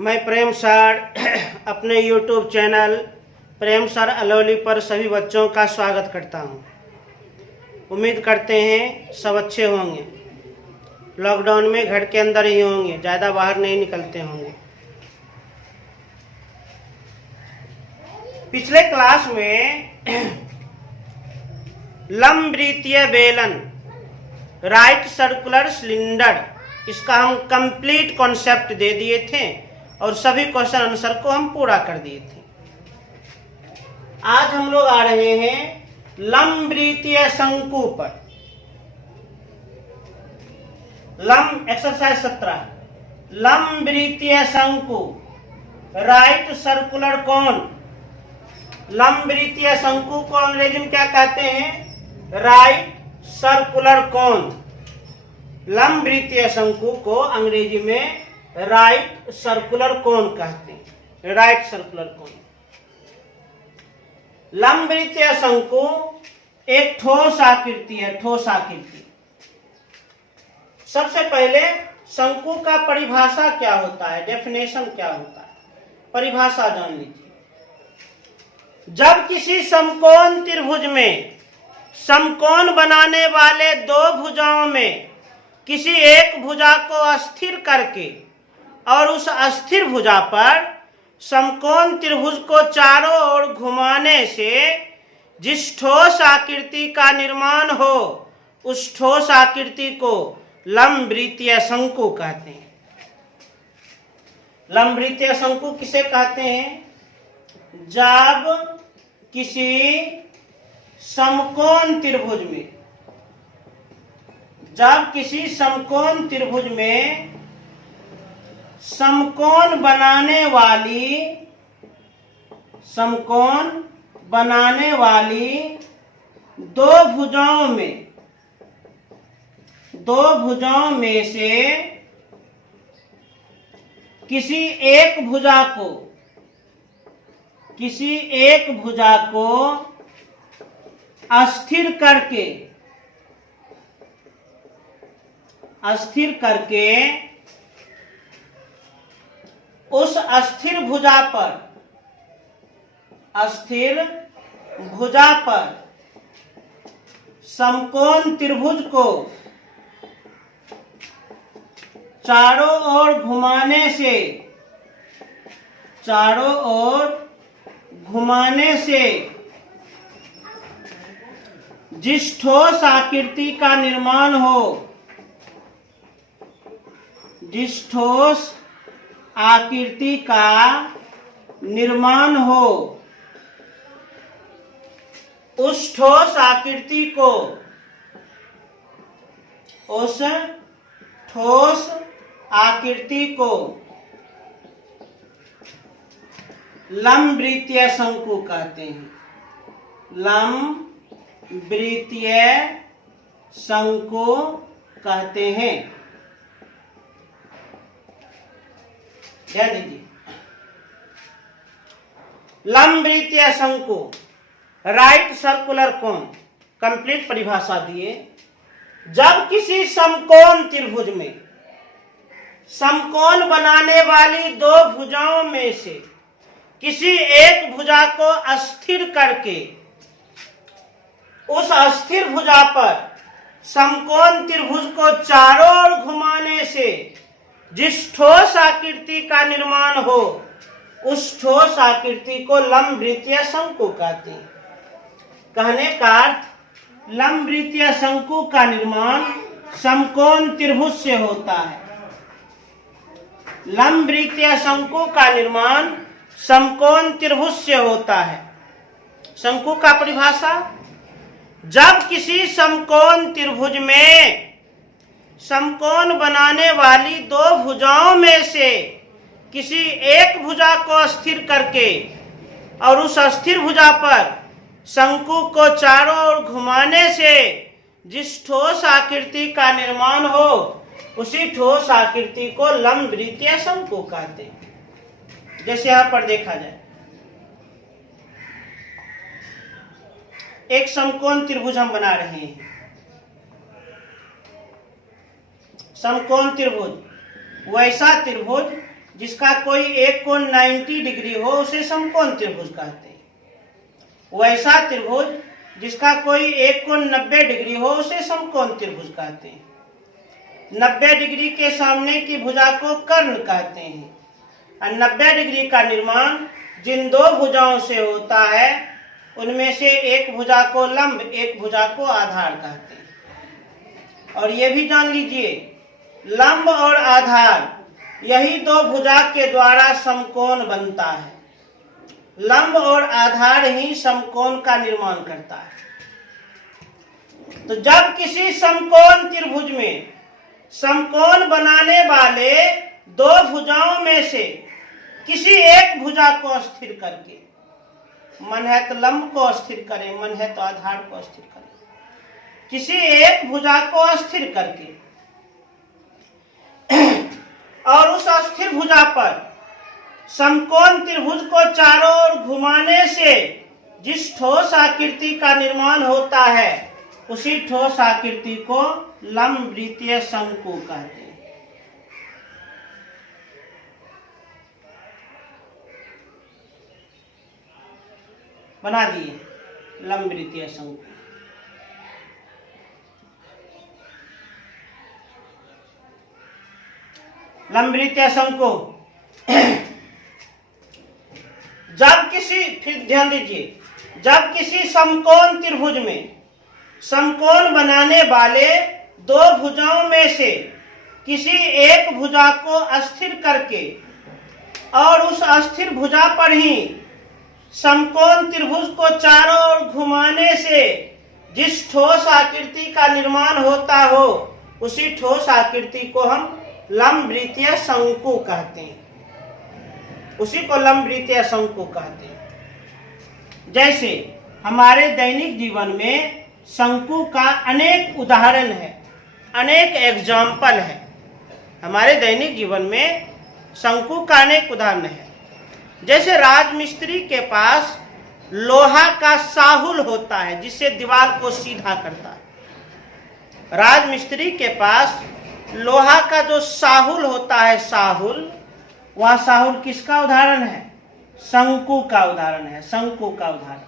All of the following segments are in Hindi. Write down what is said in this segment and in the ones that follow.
मैं प्रेम सर अपने YouTube चैनल प्रेम सर अलौली पर सभी बच्चों का स्वागत करता हूं। उम्मीद करते हैं सब अच्छे होंगे। लॉकडाउन में घर के अंदर ही होंगे, ज़्यादा बाहर नहीं निकलते होंगे। पिछले क्लास में लंबवृत्तीय बेलन, राइट सर्कुलर सिलेंडर, इसका हम कंप्लीट कॉन्सेप्ट दे दिए थे और सभी क्वेश्चन आंसर को हम पूरा कर दिए थे। आज हम लोग आ रहे हैं लंबवृत्तीय शंकु पर। एक्सरसाइज 17 लंबवृत्तीय शंकु, राइट सर्कुलर कोन। लंबवृत्तीय शंकु को अंग्रेजी में क्या कहते हैं? Right circular cone. लंबवृत्तीय शंकु को अंग्रेजी में राइट सर्कुलर कोन कहते हैं। Right circular cone. लंबवृत्तीय शंकु एक ठोस आकृति है। ठोस आकृति। सबसे पहले शंकु का परिभाषा क्या होता है, डेफिनेशन क्या होता है, परिभाषा जान लीजिए। जब किसी समकोण त्रिभुज में समकोण बनाने वाले दो भुजाओं में किसी एक भुजा को स्थिर करके और उस अस्थिर भुजा पर समकोण त्रिभुज को चारों ओर घुमाने से जिस ठोस आकृति का निर्माण हो, उस ठोस आकृति को लंबवृत्तीय शंकु कहते हैं। लंबवृत्तीय शंकु किसे कहते हैं? जब किसी समकोण त्रिभुज में, जब किसी समकोण त्रिभुज में समकोण बनाने वाली दो भुजाओं में से किसी एक भुजा को अस्थिर करके उस अस्थिर भुजा पर समकोण त्रिभुज को चारों ओर घुमाने से जिस ठोस आकृति का निर्माण हो, जिस ठोस आकृति का निर्माण हो, उस ठोस आकृति को लंबवृत्तीय शंकु कहते हैं। लंबवृत्तीय शंकु कहते हैं। ध्यान दीजिए। लंबवृत्तीय शंकु, राइट सर्कुलर कोन, कंप्लीट परिभाषा दिए। जब किसी समकोण त्रिभुज में समकोण बनाने वाली दो भुजाओं में से किसी एक भुजा को अस्थिर करके उस अस्थिर भुजा पर समकोण त्रिभुज को चारों ओर घुमाने से जिस ठोस आकृति का निर्माण हो, उस ठोस आकृति को लंबवृत्तीय शंकु कहते हैं। कहने का अर्थ, लंबवृत्तीय शंकु का निर्माण समकोण त्रिभुज से होता है। लंबवृत्तीय शंकु का निर्माण समकोण त्रिभुज से होता है। शंकु का परिभाषा, जब किसी समकोण त्रिभुज में समकोण बनाने वाली दो भुजाओं में से किसी एक भुजा को स्थिर करके और उस अस्थिर भुजा पर शंकु को चारों ओर घुमाने से जिस ठोस आकृति का निर्माण हो, उसी ठोस आकृति को लंबवृत्तीय शंकु कहते हैं। जैसे यहां पर देखा जाए, एक समकोण त्रिभुज हम बना रहे हैं। समकोण त्रिभुज, वैसा त्रिभुज जिसका कोई एक कोण 90 डिग्री हो उसे समकोण त्रिभुज कहते हैं। वैसा त्रिभुज जिसका कोई एक कोण 90 डिग्री हो उसे समकोण त्रिभुज कहते हैं। 90 डिग्री के सामने की भुजा को कर्ण कहते हैं। और 90 डिग्री का निर्माण जिन दो भुजाओं से होता है उनमें से एक भुजा को लंब, एक भुजा को आधार कहते हैं। और ये भी जान लीजिए, लंब और आधार यही दो भुजा के द्वारा समकोण बनता है। लंब और आधार ही समकोण का निर्माण करता है। तो जब किसी समकोण त्रिभुज में समकोण बनाने वाले दो भुजाओं में से किसी एक भुजा को स्थिर करके, मन है तो लंब को स्थिर करें, मन है तो आधार को स्थिर करें, किसी एक भुजा को स्थिर करके और उस अस्थिर भुजा पर समकोण त्रिभुज को चारों ओर घुमाने से जिस ठोस आकृति का निर्माण होता है उसी ठोस आकृति को लंब वृत्तीय शंकु कहते हैं। बना दिए लंब वृत्तीय शंकु। लंब वृत्तीय शंकु जब किसी, फिर ध्यान दीजिए, जब किसी समकोण त्रिभुज में समकोण बनाने वाले दो भुजाओं में से किसी एक भुजा को अस्थिर करके और उस अस्थिर भुजा पर ही समकोण त्रिभुज को चारों ओर घुमाने से जिस ठोस आकृति का निर्माण होता हो उसी ठोस आकृति को हम लंब वृत्तीय शंकु कहते हैं। उसी को लंब वृत्तीय शंकु कहते हैं। जैसे हमारे दैनिक जीवन में शंकु का अनेक उदाहरण है, अनेक एग्जाम्पल है। हमारे दैनिक जीवन में शंकु का अनेक उदाहरण है। जैसे राजमिस्त्री के पास लोहा का साहुल होता है जिससे दीवार को सीधा करता है। राजमिस्त्री के पास लोहा का जो साहुल होता है, साहुल, वह साहुल किसका उदाहरण है? शंकु का उदाहरण है, शंकु का उदाहरण।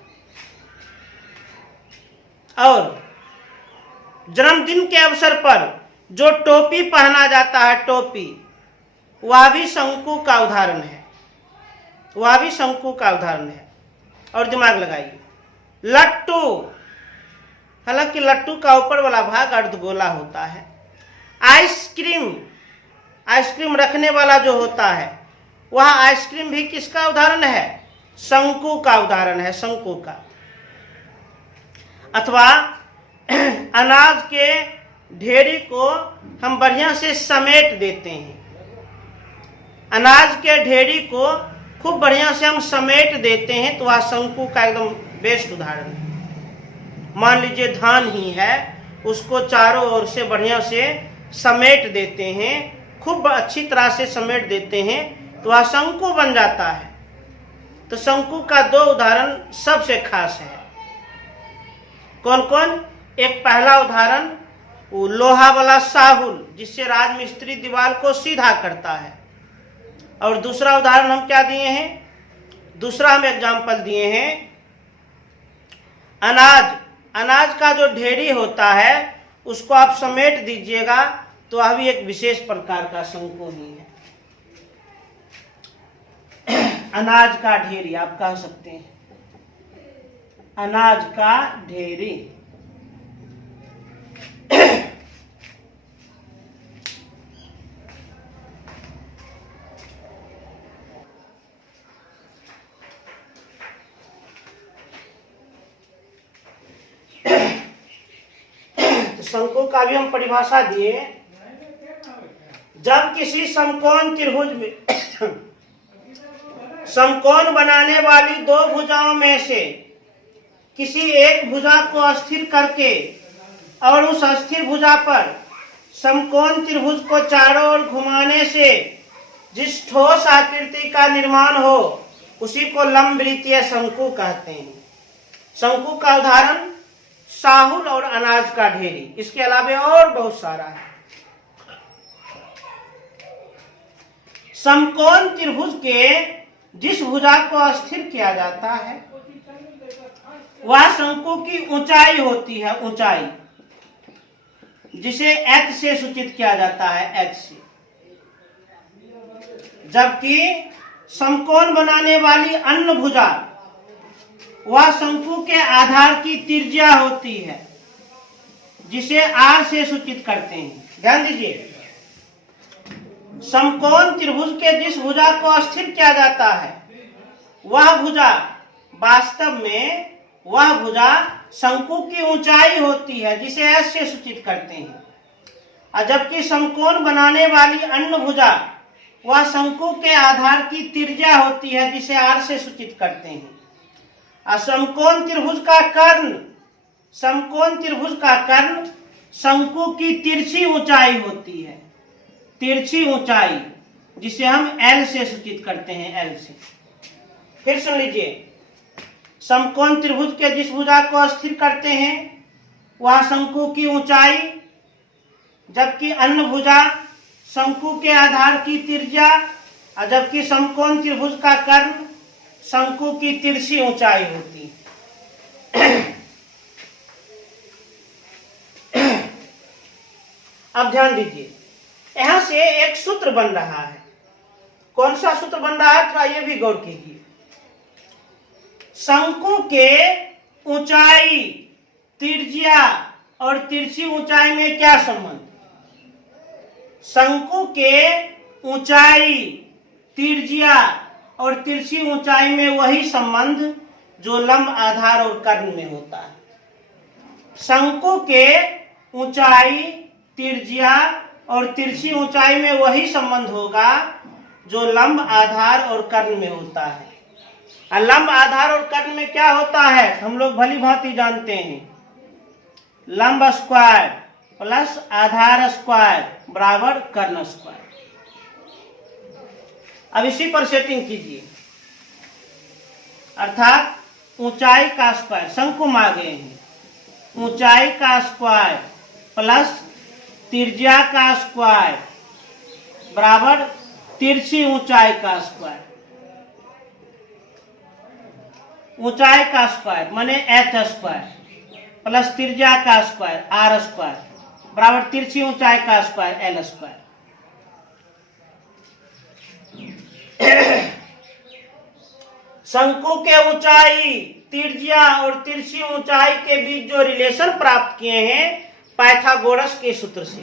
और जन्मदिन के अवसर पर जो टोपी पहना जाता है, टोपी, वह भी शंकु का उदाहरण है, वह भी शंकु का उदाहरण है। और दिमाग लगाइए, लट्टू, हालांकि लट्टू का ऊपर वाला भाग अर्धगोला होता है। आइसक्रीम, आइसक्रीम रखने वाला जो होता है वह आइसक्रीम भी किसका उदाहरण है? शंकु का उदाहरण है, शंकु का। अथवा अनाज के ढेरी को हम बढ़िया से समेट देते हैं, अनाज के ढेरी को खूब बढ़िया से हम समेट देते हैं तो वह शंकु का एकदम बेस्ट उदाहरण है। मान लीजिए धान ही है, उसको चारों ओर से बढ़िया से समेट देते हैं, खूब अच्छी तरह से समेट देते हैं तो वह शंकु बन जाता है। तो शंकु का दो उदाहरण सबसे खास है। कौन कौन? एक पहला उदाहरण वो लोहा वाला साहुल जिससे राजमिस्त्री दीवार को सीधा करता है। और दूसरा उदाहरण हम क्या दिए हैं? दूसरा हम एग्जाम्पल दिए हैं अनाज, अनाज का जो ढेरी होता है उसको आप समेट दीजिएगा तो वह भी एक विशेष प्रकार का शंकु ही है। अनाज का ढेरी आप कह सकते हैं, अनाज का ढेरी। तो शंकु का भी हम परिभाषा दिए, जब किसी समकोण त्रिभुज में समकोण बनाने वाली दो भुजाओं में से किसी एक भुजा को स्थिर करके और उस अस्थिर भुजा पर समकोण त्रिभुज को चारों ओर घुमाने से जिस ठोस आकृति का निर्माण हो उसी को लंब वृत्तीय शंकु कहते हैं। शंकु का उदाहरण साहुल और अनाज का ढेरी, इसके अलावा और बहुत सारा है। समकोण त्रिभुज के जिस भुजा को स्थिर किया जाता है वह शंकु की ऊंचाई होती है, ऊंचाई, जिसे h से सूचित किया जाता है, h से। जबकि समकोण बनाने वाली अन्य भुजा वह शंकु के आधार की त्रिज्या होती है, जिसे r से सूचित करते हैं। ध्यान दीजिए, समकोण त्रिभुज के जिस भुजा को स्थिर किया जाता है वह भुजा वास्तव में वह भुजा शंकु की ऊंचाई होती है, जिसे s से सूचित करते हैं। और जबकि समकोण बनाने वाली अन्य भुजा वह शंकु के आधार की त्रिज्या होती है, जिसे r से सूचित करते हैं। और समकोण त्रिभुज का कर्ण, समकोण त्रिभुज का कर्ण शंकु की तिरछी ऊंचाई होती है, तिरछी ऊंचाई, जिसे हम L से सूचित करते हैं, L से। फिर सुन लीजिए, समकोण त्रिभुज के जिस भुजा को स्थिर करते हैं वह शंकु की ऊंचाई, जबकि अन्य भुजा शंकु के आधार की त्रिज्या, और जबकि समकोण त्रिभुज का कर्ण शंकु की तिरछी ऊंचाई होती है। अब ध्यान दीजिए, यहां से एक सूत्र बन रहा है। कौन सा सूत्र बन रहा है, थोड़ा ये भी गौर कीजिए। शंकु के ऊंचाई, त्रिज्या और तिरछी ऊंचाई में क्या संबंध? शंकु के ऊंचाई, त्रिज्या और तिरछी ऊंचाई में वही संबंध जो लंब, आधार और कर्ण में होता है। शंकु के ऊंचाई, त्रिज्या और तिरछी ऊंचाई में वही संबंध होगा जो लंब, आधार और कर्ण में होता है। और लंब, आधार और कर्ण में क्या होता है हम लोग भली भांति जानते हैं। लंब स्क्वायर प्लस आधार स्क्वायर बराबर कर्ण स्क्वायर। अब इसी पर सेटिंग कीजिए, अर्थात ऊंचाई का स्क्वायर, शंकु में आ गए हैं, ऊंचाई का स्क्वायर प्लस त्रिज्या का स्क्वायर बराबर तिरछी ऊंचाई का स्क्वायर। ऊंचाई का स्क्वायर माने h स्क्वायर प्लस त्रिज्या का स्क्वायर r स्क्वायर बराबर तिरछी ऊंचाई का स्क्वायर l स्क्वायर। शंकु के ऊंचाई, त्रिज्या और तिरछी ऊंचाई के बीच जो रिलेशन प्राप्त किए हैं पाइथागोरस के सूत्र से,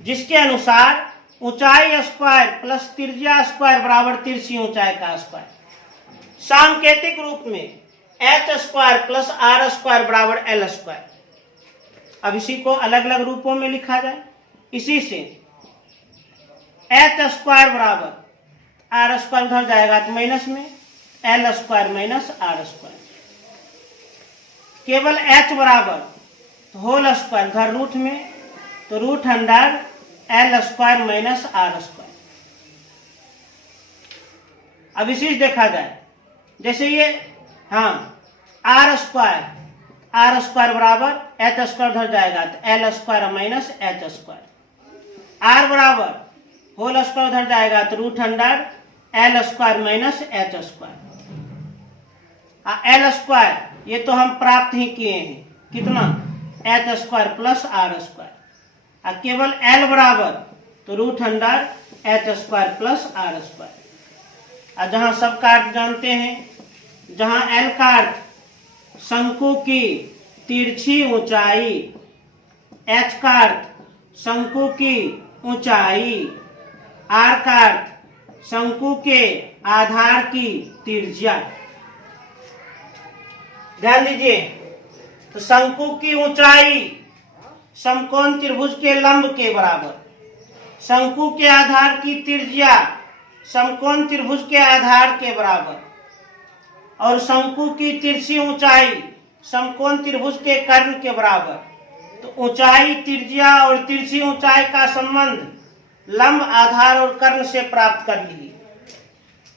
जिसके अनुसार ऊंचाई स्क्वायर प्लस त्रिज्या स्क्वायर बराबर तिरछी ऊंचाई का स्क्वायर। सांकेतिक रूप में h square plus r square बराबर l स्क्वायर। अब इसी को अलग अलग रूपों में लिखा जाए। इसी से h स्क्वायर बराबर r स्क्वायर उधर जाएगा तो माइनस में l square minus r square. केवल h बराबर होल स्क्वायर उधर रूट में तो root under l square minus r square. अब इसी से देखा जाए, जैसे ये आर स्क्वायर बराबर एच स्क्वायर उधर जाएगा तो L square minus H square. R बराबर होल स्क्वायर उधर जाएगा तो root under L square minus H square. L square ये तो हम प्राप्त ही किए हैं, कितना, H square plus R square. केवल एल बराबर तो root under H square plus R square. और जहां सब का अर्थ जानते हैं, जहां एल का अर्थ शंकु की तिरछी ऊंचाई, एच का अर्थ शंकु की ऊंचाई, आर का अर्थ शंकु के आधार की त्रिज्या। ध्यान दीजिए, तो शंकु की ऊंचाई समकोण त्रिभुज के लंब के बराबर, शंकु के आधार की त्रिज्या समकोण त्रिभुज के आधार के बराबर, और शंकु की तिरछी ऊंचाई समकोण त्रिभुज के कर्ण के बराबर। तो ऊंचाई, त्रिज्या और तिरछी ऊंचाई का संबंध लंब, आधार और कर्ण से प्राप्त कर लीजिए,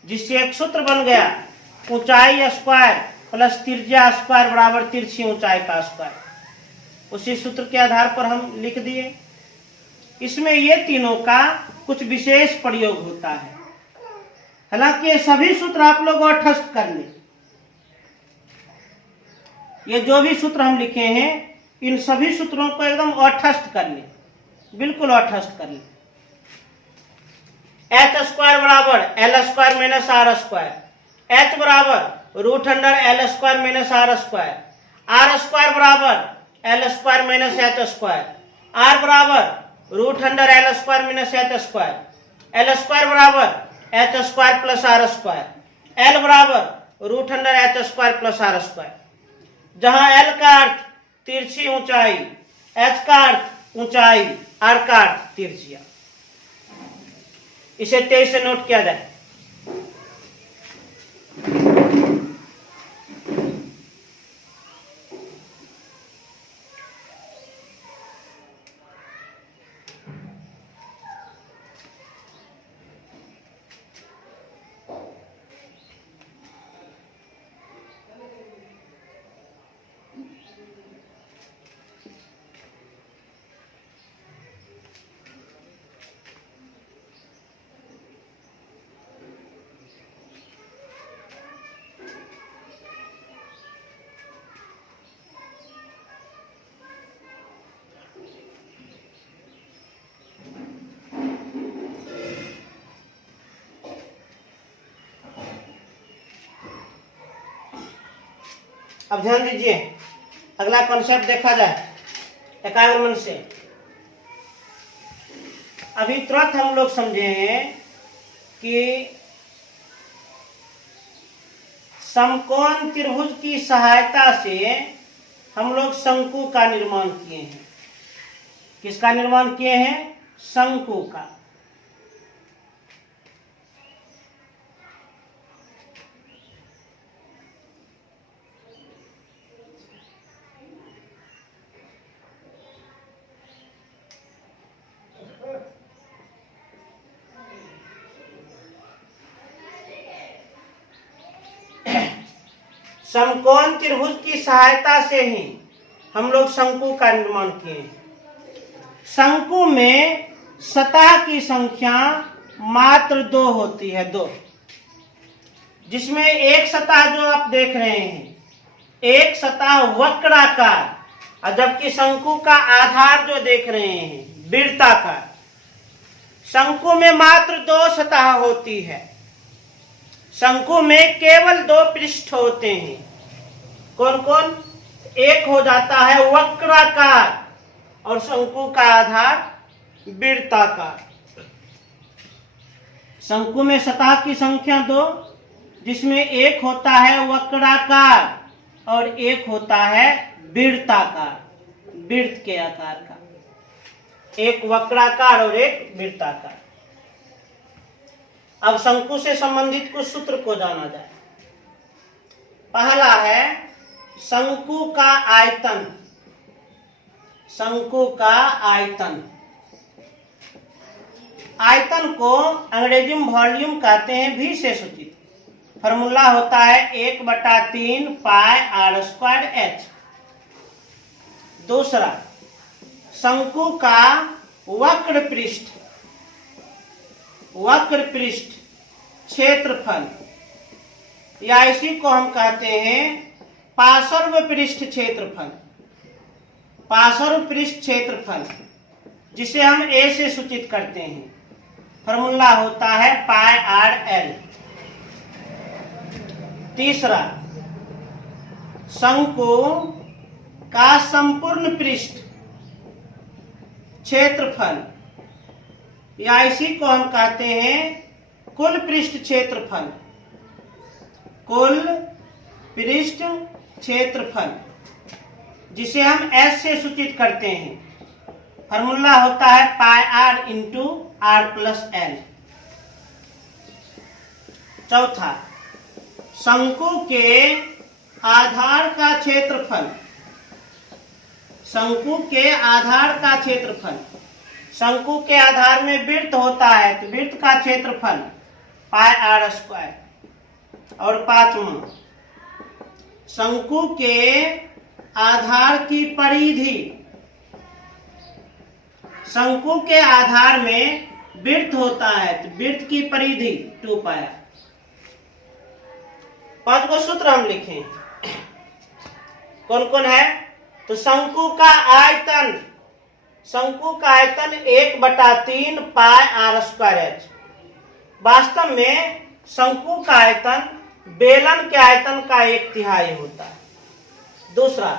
जिससे एक सूत्र बन गया, ऊंचाई स्क्वायर प्लस त्रिज्या स्क्वायर बराबर तिरछी ऊंचाई का स्क्वायर। उसी सूत्र के आधार पर हम लिख दिए। इसमें ये तीनों का कुछ विशेष प्रयोग होता है। हालांकि ये सभी सूत्र आप लोग ओठस्थ कर ले, ये जो भी सूत्र हम लिखे हैं इन सभी सूत्रों को एकदम ओठस्थ कर ले, बिल्कुल ओठस्थ कर ले। एच स्क्वायर बराबर L square minus R square, H बराबर root under L square minus R square, R square बराबर L square minus H square, R बराबर root under L square minus H square, L square बराबर H square plus R square, L बराबर root under H square plus R square. जहां एल का अर्थ तिरछी ऊंचाई, एच का अर्थ ऊंचाई, आर का अर्थ तिरछिया। इसे तेज से नोट किया जाए। अब ध्यान दीजिए, अगला कॉन्सेप्ट देखा जाए एकाग्र मन से। अभी तुरंत हम लोग समझे हैं कि समकोण त्रिभुज की सहायता से हम लोग शंकु का निर्माण किए हैं। किसका निर्माण किए हैं? शंकु का। समकोण त्रिभुज की सहायता से ही हम लोग शंकु का निर्माण किए हैं। शंकु में सतह की संख्या मात्र 2 होती है, 2, जिसमें एक सतह जो आप देख रहे हैं, एक सतह वक्राकार, और जबकि शंकु का आधार जो देख रहे हैं वृत्ताकार। शंकु में मात्र 2 सतह होती है। शंकु में केवल 2 पृष्ठ होते हैं। कौन कौन? एक हो जाता है वक्राकार और शंकु का आधार वृत्ताकार। शंकु में सतह की संख्या 2, जिसमें एक होता है वक्राकार और एक होता है वृत्ताकार, वृत्त के आकार का। एक वक्राकार और एक वृत्ताकार। अब शंकु से संबंधित कुछ सूत्र को जाना जाए। पहला है शंकु का आयतन। शंकु का आयतन, आयतन को अंग्रेजी में वॉल्यूम कहते हैं, भी से सूचित। फॉर्मूला होता है 1/3 पाई आर स्क्वायर एच। दूसरा, शंकु का वक्र पृष्ठ, वक्र पृष्ठ क्षेत्रफल, या इसी को हम कहते हैं पार्श्व पृष्ठ क्षेत्रफल। पार्श्व पृष्ठ क्षेत्रफल, जिसे हम ए से सूचित करते हैं। फॉर्मूला होता है पाई आर एल। तीसरा, शंकु का संपूर्ण पृष्ठ क्षेत्रफल, या इसी को हम कहते हैं कुल पृष्ठ क्षेत्रफल। कुल पृष्ठ क्षेत्रफल, जिसे हम एस से सूचित करते हैं। फॉर्मूला होता है pi R into R plus L. चौथा, शंकु के आधार का क्षेत्रफल। शंकु के आधार का क्षेत्रफल, शंकु के आधार में वृत्त होता है तो वृत्त का क्षेत्रफल पाई आर स्क्वायर। और पांचवा, शंकु के आधार की परिधि। शंकु के आधार में वृत्त होता है तो वृत्त की परिधि 2 पाई। 5 गो सूत्र हम लिखें, कौन कौन है? तो शंकु का आयतन 1/3 पाई r स्क्वायर एच। वास्तव में शंकु का आयतन बेलन के आयतन का 1/3 होता है। दूसरा,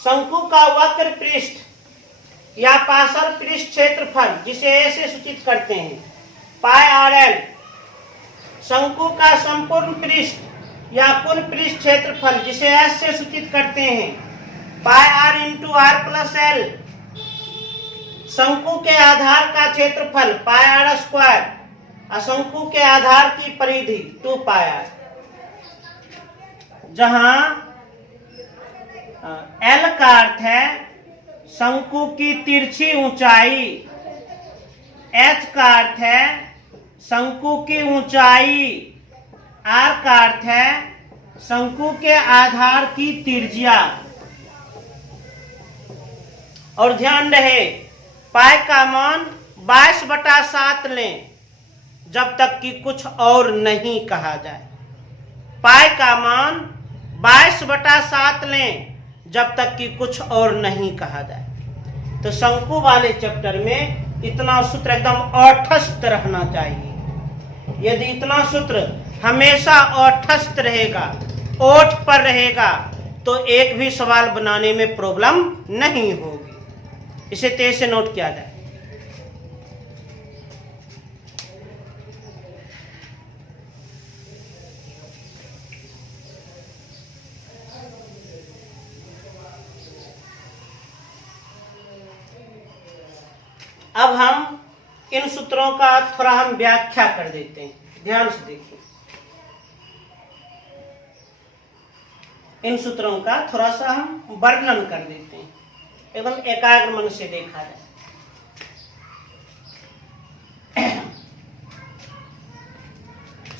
शंकु का वक्र पृष्ठ या पार्श्व पृष्ठ क्षेत्रफल जिसे ए से सूचित करते हैं पाई आर एल। शंकु का संपूर्ण पृष्ठ या कुल पृष्ठ क्षेत्रफल जिसे एस से सूचित करते हैं pi R into R plus L. शंकु के आधार का क्षेत्रफल पाई आर स्क्वायर और शंकु के आधार की परिधि 2 पाई आर, जहां एल का अर्थ है शंकु की तिरछी ऊंचाई, एच का अर्थ है शंकु की ऊंचाई, आर का अर्थ है शंकु के आधार की त्रिज्या। और ध्यान रहे, पाई का मान 22/7 लें जब तक कि कुछ और नहीं कहा जाए। पाई का मान 22/7 लें जब तक कि कुछ और नहीं कहा जाए। तो शंकु वाले चैप्टर में इतना सूत्र एकदम औठस्थ रहना चाहिए। यदि इतना सूत्र हमेशा औठस्थ रहेगा, ओठ पर रहेगा, तो एक भी सवाल बनाने में प्रॉब्लम नहीं होगी। इसे तेज से नोट किया जाए। अब हम इन सूत्रों का थोड़ा हम व्याख्या कर देते हैं, ध्यान से देखिए। इन सूत्रों का थोड़ा सा हम वर्णन कर देते हैं, एकदम एकाग्र मन से देखा जाए।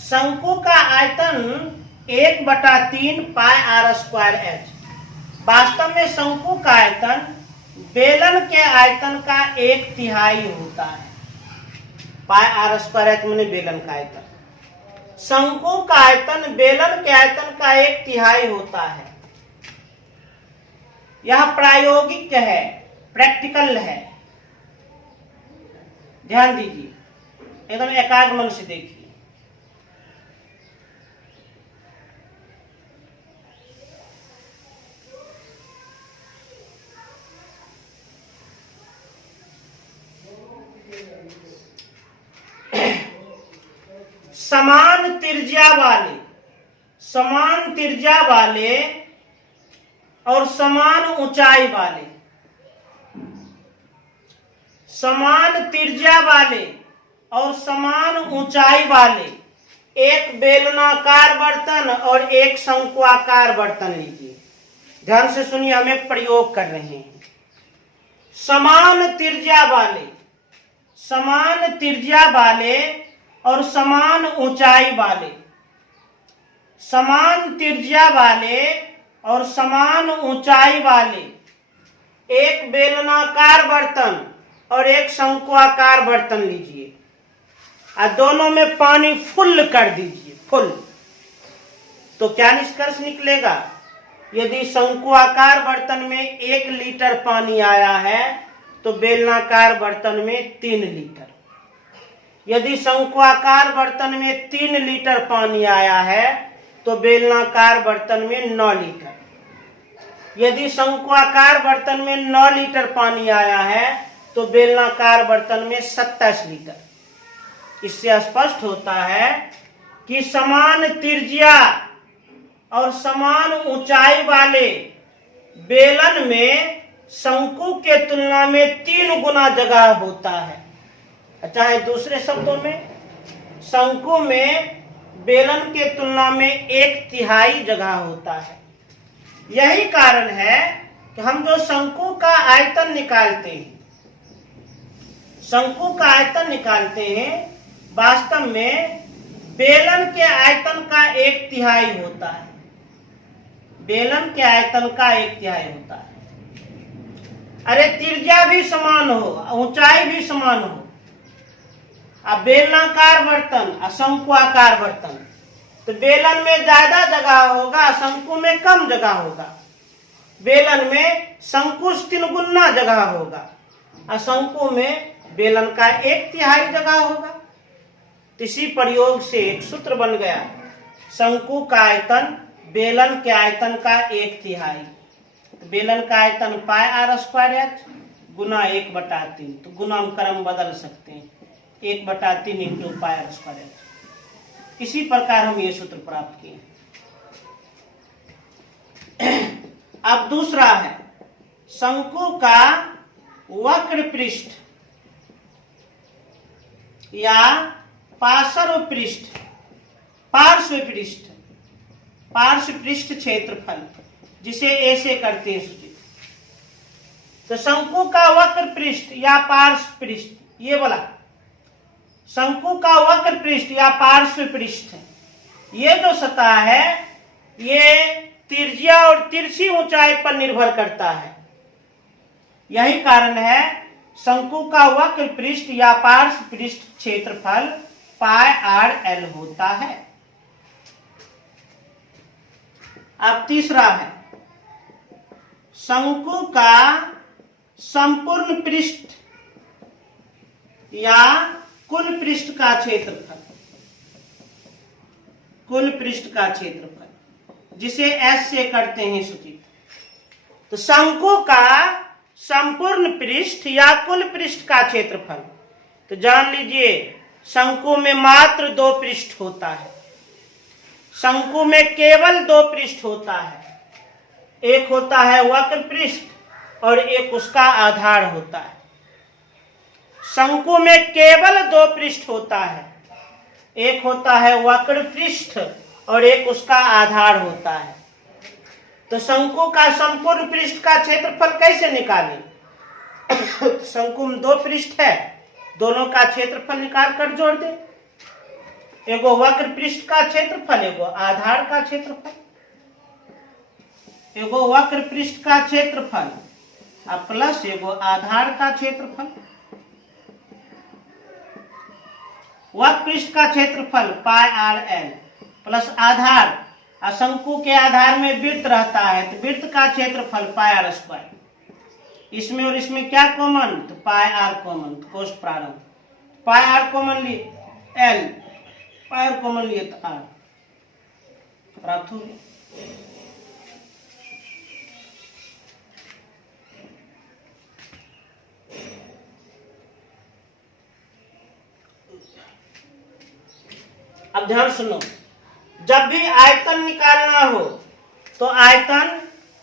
शंकु का आयतन 1/3 पाई आर स्क्वायर एच। वास्तव में शंकु का आयतन बेलन के आयतन का 1/3 होता है। पाई आर स्क्वायर एच माने बेलन का आयतन। शंकु का आयतन बेलन के आयतन का 1/3 होता है। यह प्रायोगिक है, प्रैक्टिकल है। ध्यान दीजिए, एकदम एकाग्र मन से देखिए। समान त्रिज्या वाले और समान ऊंचाई वाले, समान त्रिज्या वाले और समान ऊंचाई वाले एक बेलनाकार बर्तन और एक शंक्वाकार बर्तन लीजिए। ध्यान से सुनिए, हमें प्रयोग कर रहे हैं। समान त्रिज्या वाले और समान ऊंचाई वाले, समान त्रिज्या वाले और समान ऊंचाई वाले एक बेलनाकार बर्तन और एक शंक्वाकार बर्तन लीजिए और दोनों में पानी फुल कर दीजिए, फुल। तो क्या निष्कर्ष निकलेगा? यदि शंक्वाकार बर्तन में 1 लीटर पानी आया है तो बेलनाकार बर्तन में 3 लीटर। यदि शंक्वाकार बर्तन में 3 लीटर पानी आया है तो बेलनाकार बर्तन में 9 लीटर। यदि शंक्वाकार बर्तन में 9 लीटर पानी आया है तो बेलनाकार बर्तन में 27 लीटर। इससे स्पष्ट होता है कि समान त्रिज्या और समान ऊंचाई वाले बेलन में शंकु के तुलना में 3 गुना जगह होता है। चाहे दूसरे शब्दों में, शंकु में बेलन के तुलना में 1/3 जगह होता है। यही कारण है कि हम जो शंकु का आयतन निकालते हैं, शंकु का आयतन निकालते हैं, वास्तव में बेलन के आयतन का 1/3 होता है। बेलन के आयतन का 1/3 होता है। अरे त्रिज्या भी समान हो, ऊंचाई भी समान हो, अब बेलनाकार बर्तन और शंक्वाकार बर्तन, तो बेलन में ज्यादा जगह होगा, शंकु में कम जगह होगा। बेलन में शंकुश 3 गुना जगह होगा और शंकु में बेलन का 1/3 जगह होगा। इसी प्रयोग से एक सूत्र बन गया, शंकु का आयतन बेलन के आयतन का 1/3। बेलन का आयतन πr² गुना 1/3। तो गुना क्रम बदल सकते हैं, 1/3 इंटू πr²। इसी प्रकार हम ये सूत्र प्राप्त किए। अब दूसरा है शंकु का वक्र पृष्ठ या पार्श्व पृष्ठ, पार्श्व पृष्ठ क्षेत्रफल, जिसे ऐसे करते हैं सूचित। तो शंकु का वक्र पृष्ठ या पार्श्व पृष्ठ, ये बोला शंकु का वक्र पृष्ठ या पार्श्व पृष्ठ, ये जो सतह है ये त्रिज्या और तिरछी ऊंचाई पर निर्भर करता है। यही कारण है शंकु का वक्र पृष्ठ या पार्श्व पृष्ठ क्षेत्रफल πr/l होता है। अब तीसरा है शंकु का संपूर्ण पृष्ठ या कुल पृष्ठ का क्षेत्रफल, कुल पृष्ठ का क्षेत्रफल, जिसे S से करते हैं सूचित। तो शंकु का संपूर्ण पृष्ठ या कुल पृष्ठ का क्षेत्रफल, तो जान लीजिए शंकु में मात्र 2 पृष्ठ होता है, शंकु में केवल 2 पृष्ठ होता है। एक होता है वक्र पृष्ठ और एक उसका आधार होता है। शंकु में केवल 2 पृष्ठ होता है, एक होता है वक्र पृष्ठ और एक उसका आधार होता है। तो शंकु का संपूर्ण पृष्ठ का क्षेत्रफल कैसे निकालें? शंकु में 2 पृष्ठ है, दोनों का क्षेत्रफल निकाल कर जोड़ दे। एगो वक्र पृष्ठ का क्षेत्रफल, एगो आधार का क्षेत्रफल। एगो वक्र पृष्ठ का क्षेत्रफल और प्लस एगो आधार का क्षेत्रफल। वक्र पृष्ठ का क्षेत्रफल πr/l प्लस आधार, और शंकु के आधार में वृत्त रहता है तो वृत्त का क्षेत्रफल πr²। इसमें और इसमें क्या कॉमन? तो πr कॉमन, तो कोष्ठ प्रारंभ। πr कॉमन लिए l, πr कॉमन लिए तो r प्राप्त हो गया। अब ध्यान सुनो, जब भी आयतन निकालना हो तो आयतन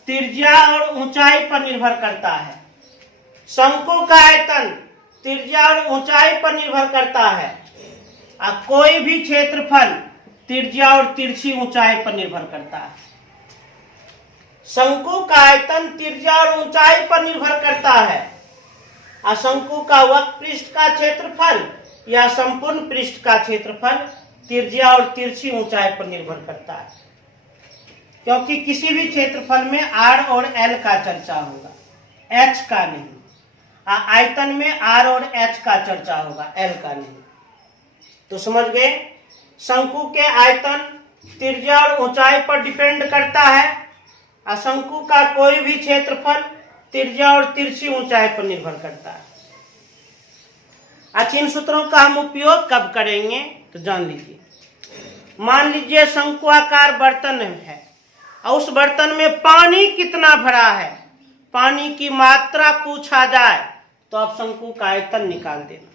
त्रिज्या और ऊंचाई पर निर्भर करता है। शंकु का आयतन त्रिज्या और ऊंचाई पर निर्भर करता है और कोई भी क्षेत्रफल त्रिज्या और तिरछी ऊंचाई पर निर्भर करता है। शंकु का आयतन त्रिज्या और ऊंचाई पर निर्भर करता है और शंकु का वक्र पृष्ठ का क्षेत्रफल या संपूर्ण पृष्ठ का क्षेत्रफल त्रिज्या और तिरछी ऊंचाई पर निर्भर करता है। क्योंकि किसी भी क्षेत्रफल में r और l का चर्चा होगा, h का नहीं। आयतन में r और h का चर्चा होगा, l का नहीं। तो समझ गए, शंकु के आयतन त्रिज्या और ऊंचाई पर डिपेंड करता है और शंकु का कोई भी क्षेत्रफल त्रिज्या और तिरछी ऊंचाई पर निर्भर करता है। अच्छा, इन सूत्रों का हम उपयोग कब करेंगे तो जान लीजिए। मान लीजिए शंकुआकार बर्तन है और उस बर्तन में पानी कितना भरा है, पानी की मात्रा पूछा जाए तो आप शंकु का आयतन निकाल देना।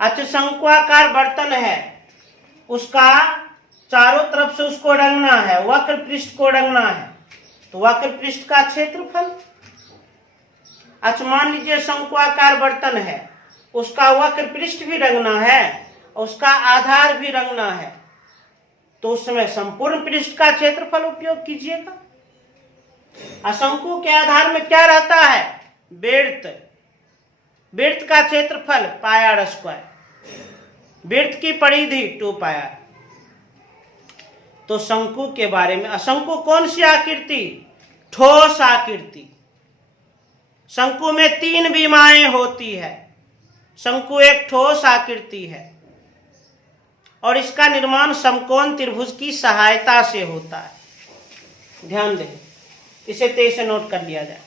अच्छा, शंकुआकार बर्तन है, उसका चारों तरफ से उसको रंगना है, वक्र पृष्ठ को रंगना है, तो वक्र पृष्ठ का क्षेत्रफल। अच्छा, मान लीजिए शंकुआकार बर्तन है, उसका वक्र पृष्ठ भी रंगना है, उसका आधार भी रंगना है, तो उस समय संपूर्ण पृष्ठ का क्षेत्रफल उपयोग कीजिएगा। शंकु के आधार में क्या रहता है? वृत्त। वृत्त का क्षेत्रफल πr², वृत्त की परिधि 2πr। तो शंकु के बारे में, शंकु कौन सी आकृति? ठोस आकृति। शंकु में 3 विमाएं होती है। शंकु एक ठोस आकृति है और इसका निर्माण समकोण त्रिभुज की सहायता से होता है। ध्यान दें, इसे तेज से नोट कर लिया जाए।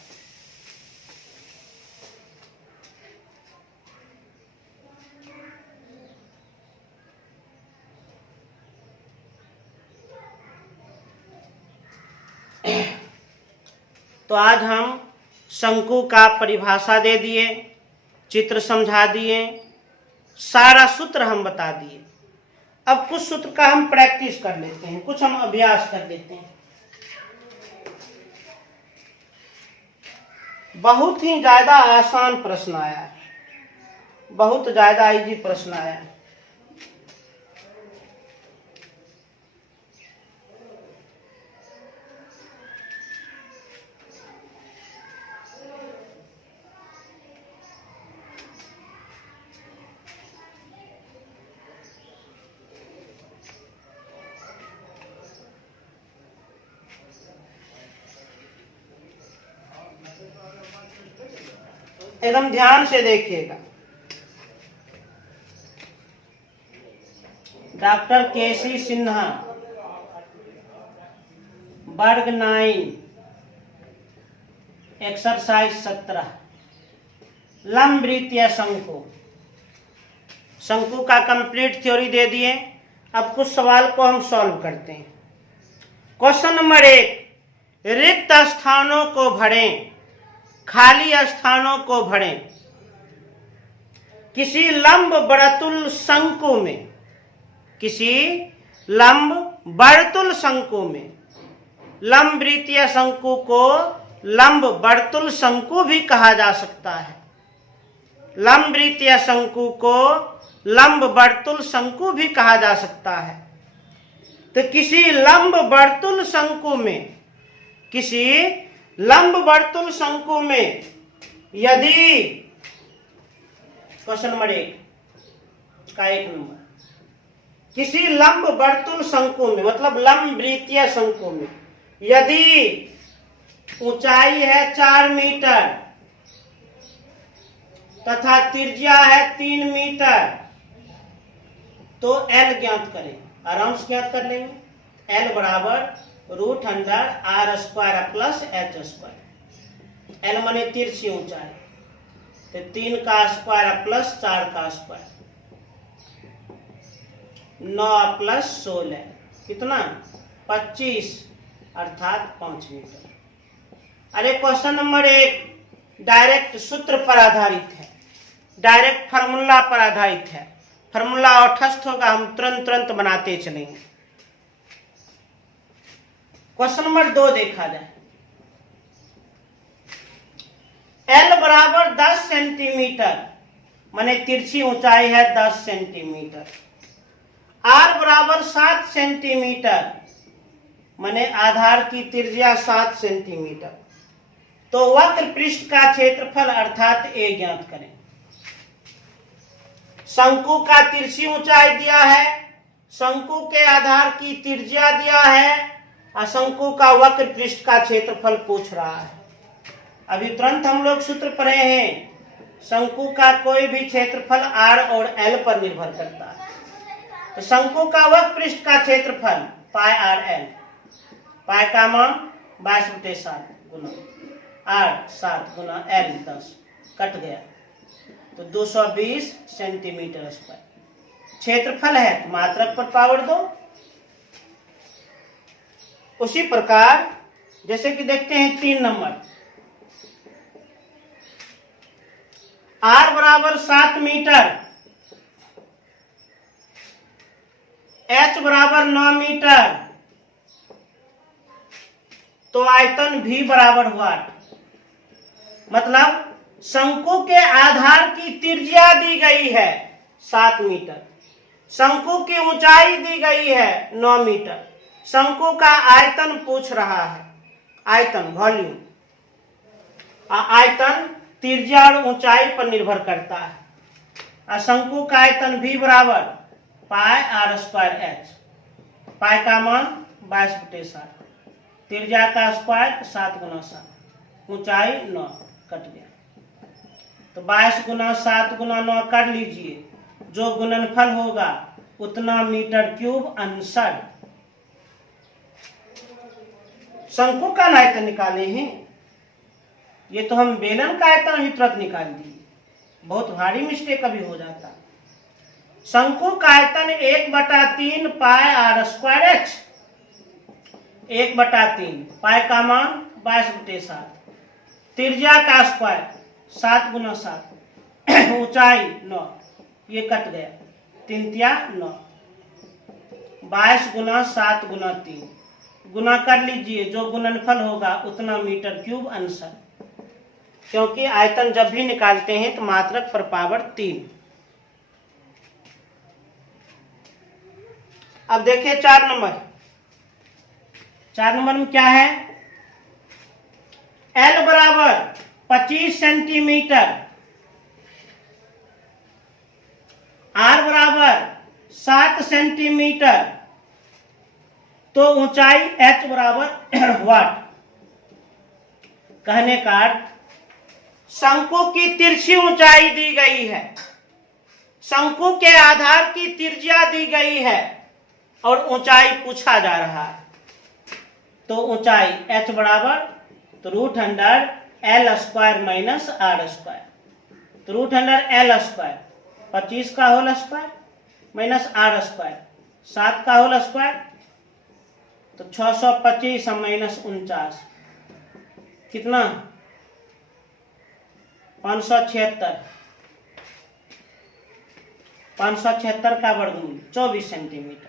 तो आज हम शंकु का परिभाषा दे दिए, चित्र समझा दिए, सारा सूत्र हम बता दिए। अब कुछ सूत्र का हम प्रैक्टिस कर लेते हैं, कुछ हम अभ्यास कर लेते हैं। बहुत ही ज्यादा आसान प्रश्न आया है, बहुत ज्यादा इजी प्रश्न आया है। एकदम ध्यान से देखिएगा। डॉक्टर केसी सिन्हा, वर्ग 9, एक्सरसाइज 17, लंब वृत्तीय शंकु। शंकु का कंप्लीट थ्योरी दे दिए। अब कुछ सवाल को हम सॉल्व करते हैं। क्वेश्चन नंबर 1, रिक्त स्थानों को भरें, खाली स्थानों को भरें। किसी लंब वर्तुल शंकु में, किसी लंब वर्तुल शंकु में, लंब वृत्तीय शंकु को लंब वर्तुल शंकु भी कहा जा सकता है। लंब वृत्तीय शंकु को लंब वर्तुल शंकु भी कहा जा सकता है। तो किसी लंब वर्तुल शंकु में, किसी लंब वर्तुल शंकु में यदि, क्वेश्चन नंबर 1 का 1 नंबर, किसी लंब वर्तुल शंकु में मतलब लंब वृत्तीय शंकु में यदि ऊंचाई है 4 मीटर तथा त्रिज्या है 3 मीटर, तो L ज्ञात करें। आराम से ज्ञात कर लेंगे। L बराबर √r² प्लस h²। L माने तिरछी ऊंचाई, तो 3 का स्क्वायर प्लस 4 का स्क्वायर, 9 प्लस 16 कितना 25 अर्थात 5 मीटर। अरे क्वेश्चन नंबर 1 डायरेक्ट सूत्र पर आधारित है, डायरेक्ट फार्मूला पर आधारित है। फार्मूला औठस्थ होगा, हम तुरंत बनाते चलेंगे। क्वेश्चन नंबर 2 देखा जाए। L बराबर 10 सेंटीमीटर, माने तिरछी ऊंचाई है 10 सेंटीमीटर। R बराबर 7 सेंटीमीटर, माने आधार की त्रिज्या 7 सेंटीमीटर। तो वक्र पृष्ठ का क्षेत्रफल अर्थात A ज्ञात करें। शंकु का तिरछी ऊंचाई दिया है, शंकु के आधार की त्रिज्या दिया है, और शंकु का वक्र पृष्ठ का क्षेत्रफल पूछ रहा है। अभी तुरंत हम लोग सूत्र पढ़े हैं, शंकु का कोई भी क्षेत्रफल R और L पर निर्भर करता है। तो शंकु का वक्र पृष्ठ का क्षेत्रफल पाई RL, पाई का मान 22/7 गुना R 7 गुना L 10, कट गया तो 220 सेंटीमीटर स्क्वायर क्षेत्रफल है। तो मात्रक पर पावर दो। उसी प्रकार जैसे कि देखते हैं 3 नंबर, R बराबर 7 मीटर, H बराबर 9 मीटर, तो आयतन V बराबर हुआ 8। मतलब शंकु के आधार की त्रिज्या दी गई है 7 मीटर, शंकु की ऊंचाई दी गई है 9 मीटर, शंकु का आयतन पूछ रहा है, आयतन वॉल्यूम। आयतन त्रिज्या और ऊंचाई पर निर्भर करता है। और शंकु का आयतन V बराबर पाई R² H, पाई का मान 22/7, त्रिज्या का स्क्वायर 7 गुना 7, ऊंचाई 9, कट गया तो 22 गुना 7 गुना 9 कर लीजिए। जो गुणनफल होगा उतना मीटर क्यूब अंसर। शंकु का आयतन निकाले हैं, ये तो हम बेलन का आयतन ही तुरंत निकाल दिए, बहुत भारी मिस्टेक कभी हो जाता। शंकु का आयतन 1/3 पाई आर स्क्वायर एच, 1/3 पाई का मान 22/7, त्रिज्या का स्क्वायर 7 × 7, ऊंचाई 9, ये कट गया 3 × 9, 22 × 7 × 3, गुना कर लीजिए, जो गुणनफल होगा उतना मीटर क्यूब अंसर, क्योंकि आयतन जब भी निकालते हैं तो मात्रक पर पावर 3। अब देखिए 4 नंबर। 4 नंबर में क्या है, L बराबर 25 सेंटीमीटर, R बराबर 7 सेंटीमीटर, तो ऊंचाई H बराबर वाट। कहने का अर्थ, शंकु की तिरछी ऊंचाई दी गई है, शंकु के आधार की त्रिज्या दी गई है और ऊंचाई पूछा जा रहा है, तो ऊंचाई H बराबर तो √L² - R², तो √L², 25 का होल स्क्वायर माइनस R², 7 का होल स्क्वायर, तो 625 - 49 कितना 576, 576 का वर्गमूल 24 सेंटीमीटर।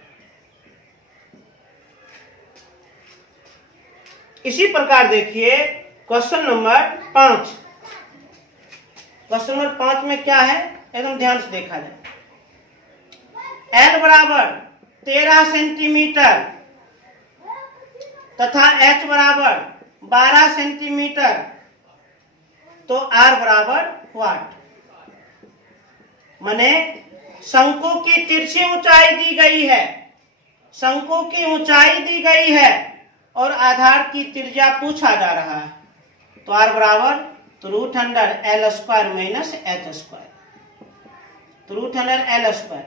इसी प्रकार देखिए क्वेश्चन नंबर 5। क्वेश्चन नंबर 5 में क्या है, एकदम ध्यान से देखा जाए। L बराबर 13 सेंटीमीटर तथा H बराबर 12 सेंटीमीटर, तो R बराबर वाट। माने शंकु की तिरछी ऊंचाई दी गई है, शंकु की ऊंचाई दी गई है और आधार की त्रिज्या पूछा जा रहा है, तो R बराबर तो √L² - H², तो √L²,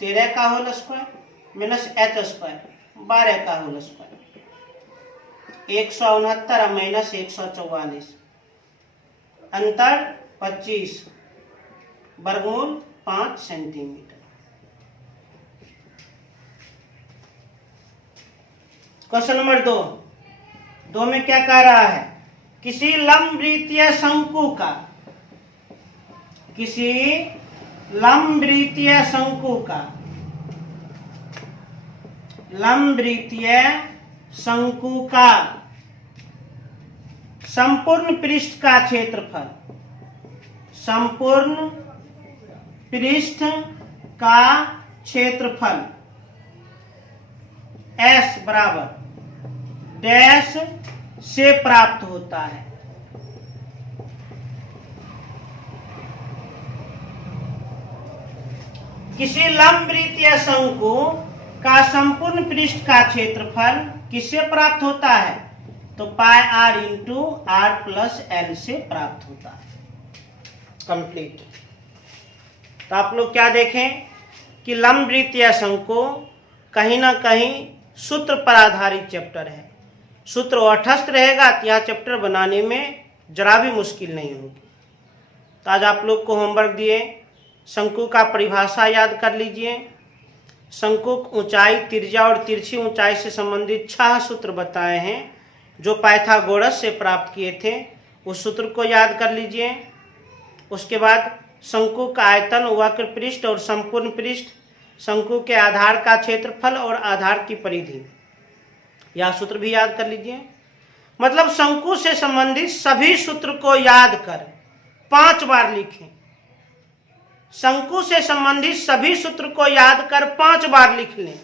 13 का होल स्क्वायर माइनस H², 12 का होल स्क्वायर, 169 - 144, अंतर 25, वर्गमूल 5 सेंटीमीटर। क्वेश्चन नंबर 2 में क्या कह रहा है, किसी लंबवृत्तीय शंकु का, किसी लंबवृत्तीय शंकु का, लंबवृत्तीय शंकु का संपूर्ण पृष्ठ का क्षेत्रफल, संपूर्ण पृष्ठ का क्षेत्रफल S बराबर डैश से प्राप्त होता है। किसी लंबवृत्तीय शंकु का संपूर्ण पृष्ठ का क्षेत्रफल किससे प्राप्त होता है, तो पाई R × R+L से प्राप्त होता है। कंप्लीट। तो आप लोग क्या देखें कि लंबवृत्तीय शंकु कहीं ना कहीं सूत्र पर आधारित चैप्टर है, सूत्र तटस्थ रहेगा तो यह चैप्टर बनाने में जरा भी मुश्किल नहीं होगी। तो आज आप लोग को होमवर्क दिए, शंकु का परिभाषा याद कर लीजिए, शंकु ऊंचाई, त्रिज्या और तिरछी ऊंचाई से संबंधित 6 सूत्र बताए हैं जो पाइथागोरस से प्राप्त किए थे, उस सूत्र को याद कर लीजिए। उसके बाद शंकु का आयतन, वक्र पृष्ठ और संपूर्ण पृष्ठ, शंकु के आधार का क्षेत्रफल और आधार की परिधि, यह सूत्र भी याद कर लीजिए। मतलब शंकु से संबंधित सभी सूत्र को याद कर 5 बार लिखें, शंकु से संबंधित सभी सूत्र को याद कर 5 बार लिख लें।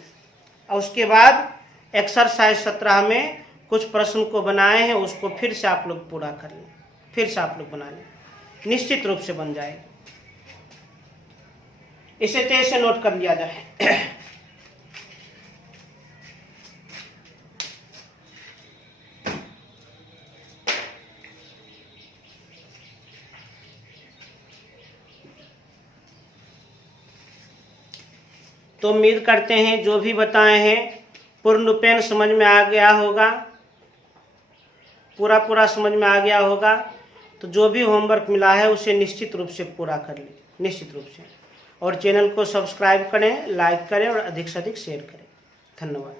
और उसके बाद एक्सरसाइज 17 में कुछ प्रश्न को बनाए हैं, उसको फिर से आप लोग पूरा कर लें, फिर से आप लोग बना लें, निश्चित रूप से बन जाएगा। इसे तेज से नोट कर लिया जाए। तो उम्मीद करते हैं जो भी बताए हैं पूर्ण रूपेण समझ में आ गया होगा, पूरा समझ में आ गया होगा। तो जो भी होमवर्क मिला है उसे निश्चित रूप से पूरा कर लें, निश्चित रूप से। और चैनल को सब्सक्राइब करें, लाइक करें और अधिक से अधिक शेयर करें। धन्यवाद।